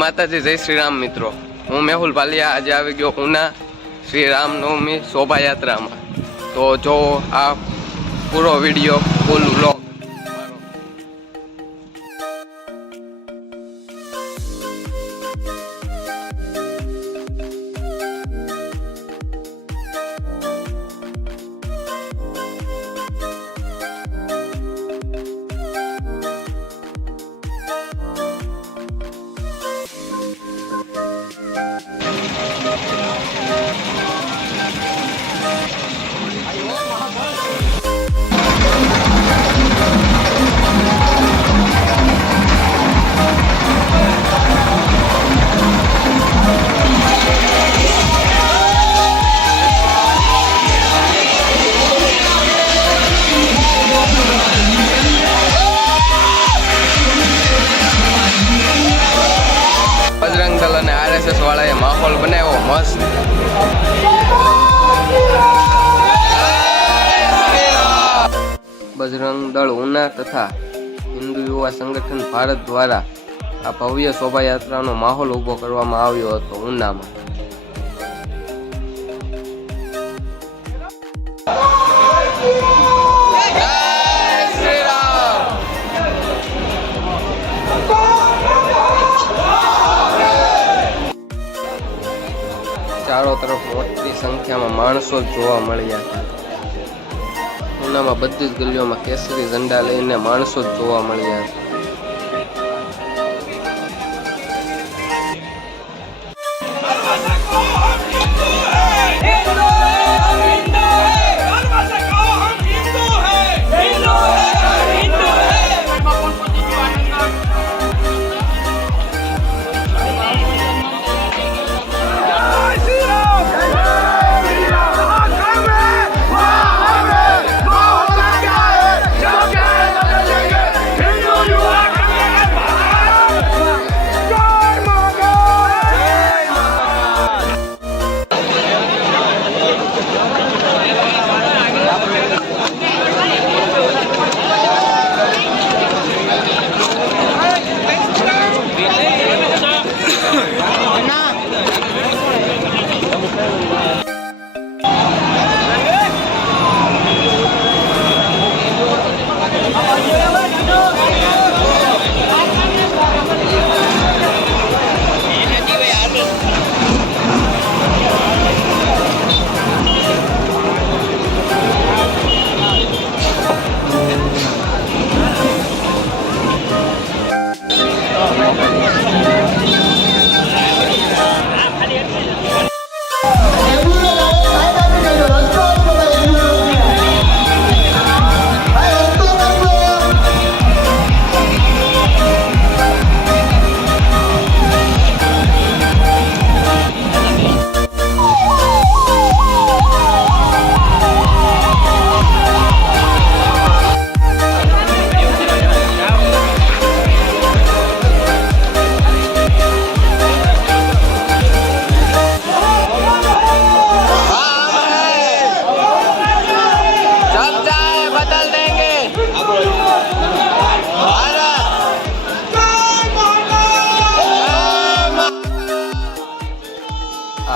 માતાજી, જય શ્રી રામ મિત્રો। હું મેહુલ ભાલિયા આજે આવી ગયો ઉના શ્રી રામનવમી શોભાયાત્રામાં। તો જો આ પૂરો વિડીયો ફૂલ વ્લોગ। बजरंग दल અને આરએસએસ વાળાએ માહોલ બનાવ્યો મસ્ત। बजरंग दल उना तथा हिंदू युवा संगठन भारत द्वारा आ भव्य शोभायात्रानो माहोल ऊभो करवामां आव्यो हतो उनामां। चारों तरफ मोटी संख्या में माणसों जोवा मळ्या था। उनामां बधी ज गलीओमां केसरी झंडा लईने माणसों जोवा मळ्या था।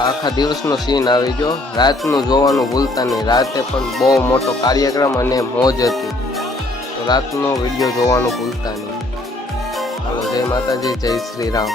आखा दिवसनो सीन आवी गयो। रातनु जोवानुं भूलता नहीं। राते पण बहु मोटो कार्यक्रम अने मौज हती, तो रातनो विडियो जोवानुं भूलता नहीं। हालो, जय माताजी, जय श्री राम।